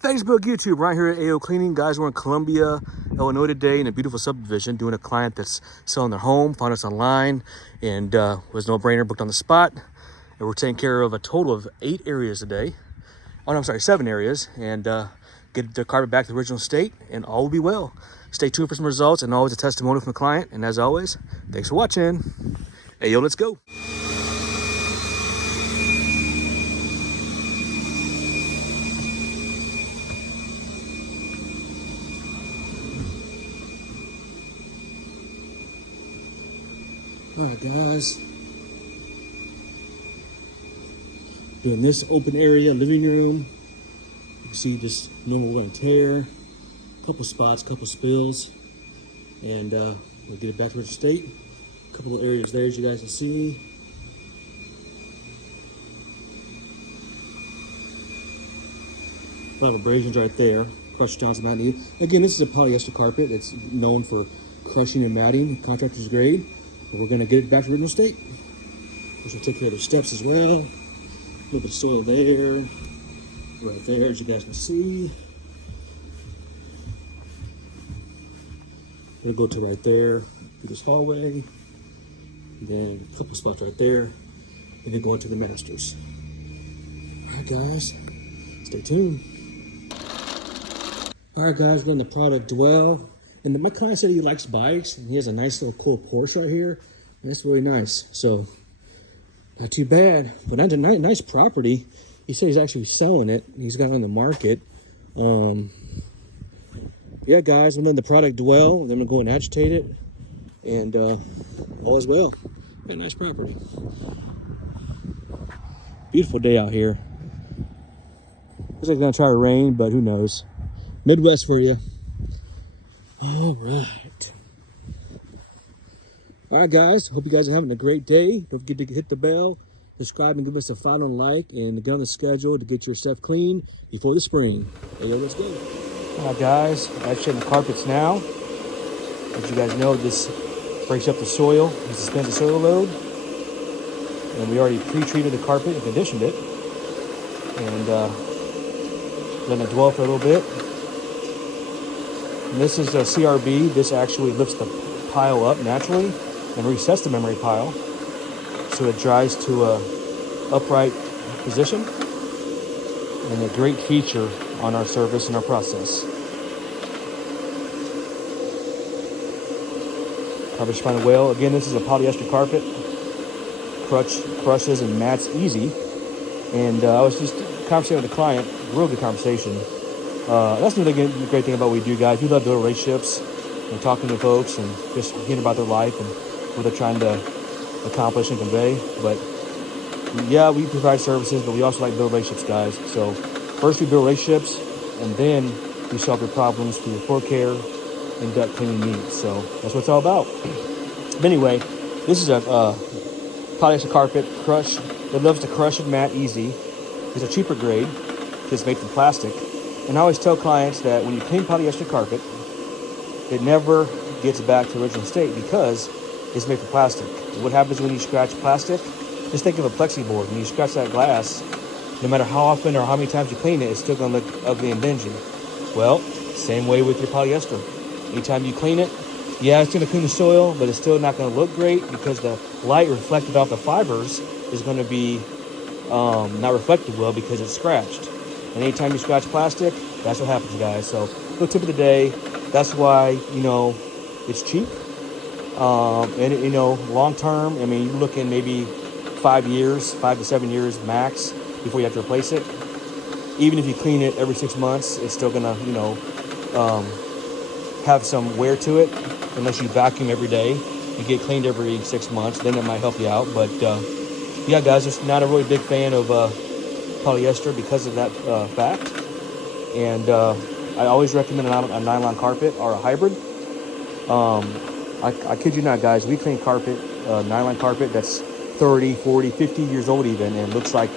Facebook, YouTube, right here at AOCleaning. Guys, we're in Columbia, Illinois today in a beautiful subdivision doing a client that's selling their home, found us online, and was no brainer, booked on the spot. And we're taking care of a total of 8 areas today. Oh, no, I'm sorry, 7 areas. And get the carpet back to the original state, and all will be well. Stay tuned for some results and always a testimonial from the client. And as always, thanks for watching. Hey, yo, let's go. All right, guys, doing this open area, living room. You can see just normal wear and tear, couple spots, couple spills, and we'll get it back to the state. A couple of areas there, as you guys can see. A lot of abrasions right there, crushed down some matting. Again, this is a polyester carpet. It's known for crushing and matting, contractor's grade. But we're going to get it back to the original state. Which will take care of the steps as well. A little bit of soil there. Right there, as you guys can see. We'll go to right there, through this hallway. And then a couple spots right there. And then go into the masters. Alright guys, stay tuned. Alright guys, we're in the product Dwell. And my client said he likes bikes, and he has a nice little cool Porsche right here. And that's really nice. So, not too bad. But that's a nice property. He said he's actually selling it. He's got it on the market. Yeah, guys, I'm done the product Dwell. Then I'm going to go and agitate it. And all is well. Yeah, nice property. Beautiful day out here. Looks like it's going to try to rain, but who knows. Midwest for you. All right, guys. Hope you guys are having a great day. Don't forget to hit the bell, subscribe, and give us a final like, and get on the schedule to get your stuff clean before the spring. Hey, yo, let's go. All right, guys. Agitating the carpets now. As you guys know, this breaks up the soil. It suspends the soil load. And we already pre-treated the carpet and conditioned it. And letting it dwell for a little bit. And this is a CRB. This actually lifts the pile up naturally and resets the memory pile so it dries to a upright position, and a great feature on our service and our process. Carpet's fine and well. Again, this is a polyester carpet. Crushes and mats easy. And I was just conversating with a client, real good conversation. That's the great thing about what we do, guys. We love building relationships and talking to folks and just hearing about their life and what they're trying to accomplish and convey. But yeah, we provide services, but we also like to build relationships, guys. So first we build relationships, and then we solve your problems through your floor care and duct cleaning needs. So that's what it's all about. But anyway, this is a polyester carpet crush. It loves to crush and mat easy. It's a cheaper grade. It's made from plastic. And I always tell clients that when you clean polyester carpet, it never gets back to the original state because it's made from plastic. What happens when you scratch plastic? Just think of a plexi board. When you scratch that glass, no matter how often or how many times you clean it, it's still going to look ugly and dingy. Well, same way with your polyester. Anytime you clean it, yeah, it's going to clean the soil, but it's still not going to look great because the light reflected off the fibers is going to be not reflected well because it's scratched. And anytime you scratch plastic, that's what happens, guys. So, little tip of the day. That's why, you know, it's cheap. And, you know, long term, I mean, you're looking maybe 5 to 7 years max before you have to replace it. Even if you clean it every 6 months, it's still going to, you know, have some wear to it. Unless you vacuum every day. You get cleaned every 6 months, then it might help you out. But, yeah, guys, just not a really big fan of polyester because of that fact. And I always recommend a nylon carpet or a hybrid. I kid you not, guys, we clean carpet, nylon carpet that's 30, 40, 50 years old even, and it looks like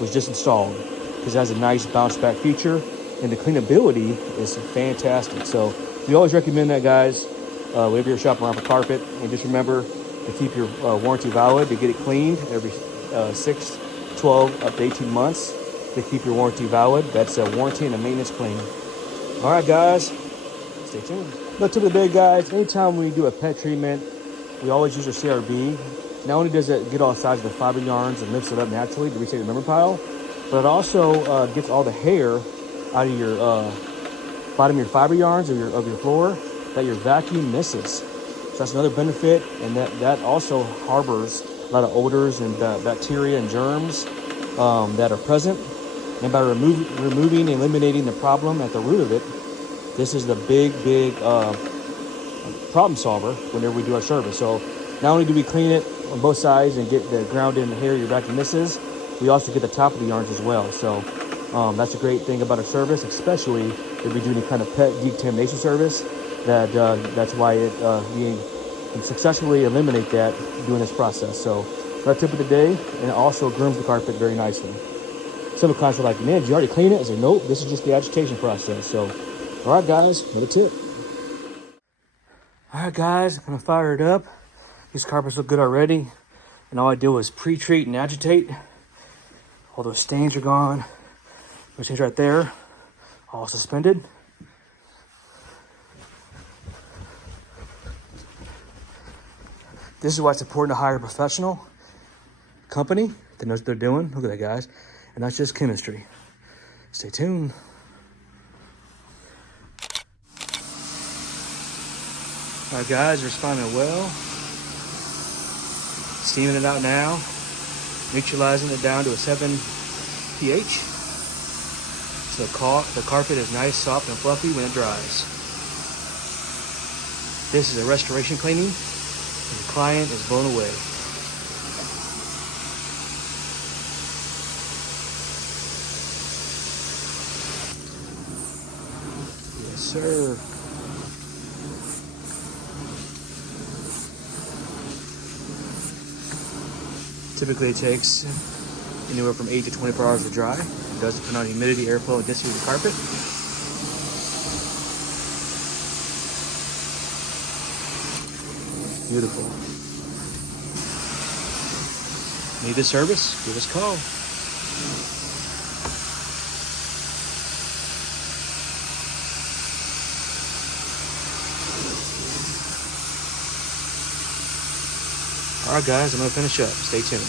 was just installed because it has a nice bounce back feature, and the cleanability is fantastic. So we always recommend that, guys, whenever you're shopping around for carpet. And just remember to keep your warranty valid, to get it cleaned every 6, 12, up to 18 months. to keep your warranty valid. That's a warranty and a maintenance claim. All right, guys, stay tuned. Another tip of the day, guys. Anytime we do a pet treatment, we always use our CRB. Not only does it get all sides of the fiber yarns and lifts it up naturally to reset the memory pile, but it also gets all the hair out of your bottom of your fiber yarns of your floor that your vacuum misses. So that's another benefit, and that also harbors a lot of odors and bacteria and germs that are present. And by removing and eliminating the problem at the root of it, this is the big problem solver whenever we do our service. So not only do we clean it on both sides and get the ground in the hair your vacuum misses, we also get the top of the yarns as well. So that's a great thing about our service, especially if we do any kind of pet decontamination service. That's why we can successfully eliminate that doing this process. So our tip of the day, and it also grooms the carpet very nicely. Some of the clients are like, man, did you already clean it? I said, nope, this is just the agitation process. So, all right, guys, another tip. All right, guys, I'm gonna fire it up. These carpets look good already. And all I do is pre-treat and agitate. All those stains are gone. Those stains right there, all suspended. This is why it's important to hire a professional company that knows what they're doing. Look at that, guys. And that's just chemistry. Stay tuned. All right, guys, responding well. Steaming it out now. Neutralizing it down to a 7 pH. So the carpet is nice, soft, and fluffy when it dries. This is a restoration cleaning, and the client is blown away. Yes, sir. Typically it takes anywhere from 8 to 24 hours to dry. It does depend on humidity, airflow, and density of the carpet. Beautiful. Need this service? Give us a call. All right, guys, I'm gonna finish up. Stay tuned.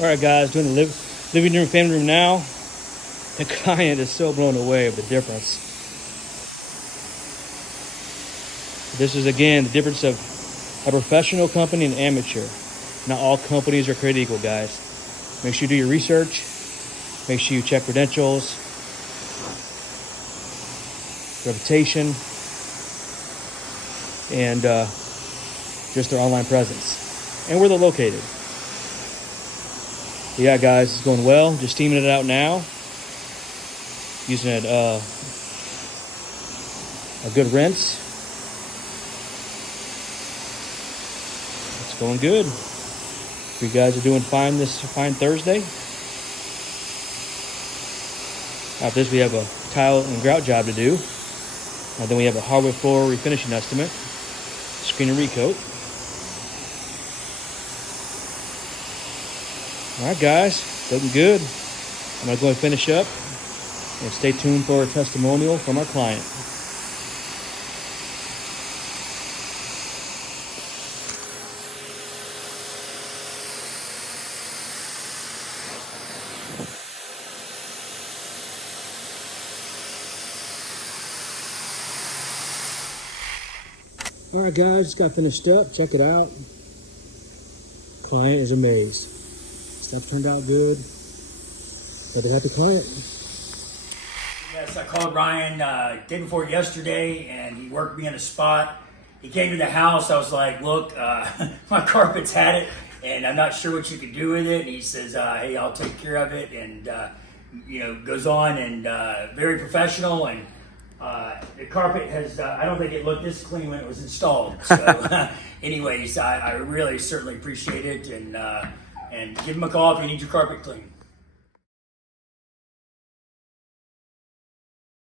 All right, guys, doing the living room, family room now. The client is so blown away with the difference. This is, again, the difference of a professional company and amateur. Not all companies are created equal, guys. Make sure you do your research. Make sure you check credentials, reputation, and just their online presence and where they're located. But yeah, guys, it's going well. Just steaming it out now. Using a good rinse. It's going good. You guys are doing fine this fine Thursday. After this, we have a tile and grout job to do. And then we have a hardwood floor refinishing estimate, screen and recoat. All right, guys, looking good. I'm gonna go and finish up and stay tuned for a testimonial from our client. All right, guys, just got finished up. Check it out. Client is amazed. Stuff turned out good. Had a happy client. Yes, I called Ryan day before yesterday, and he worked me in a spot. He came to the house. I was like, look, my carpet's had it, and I'm not sure what you can do with it. And he says, hey, I'll take care of it, and goes on, and very professional. And the carpet has, I don't think it looked this clean when it was installed. So anyways, I really certainly appreciate it, and And give him a call if you need your carpet cleaned.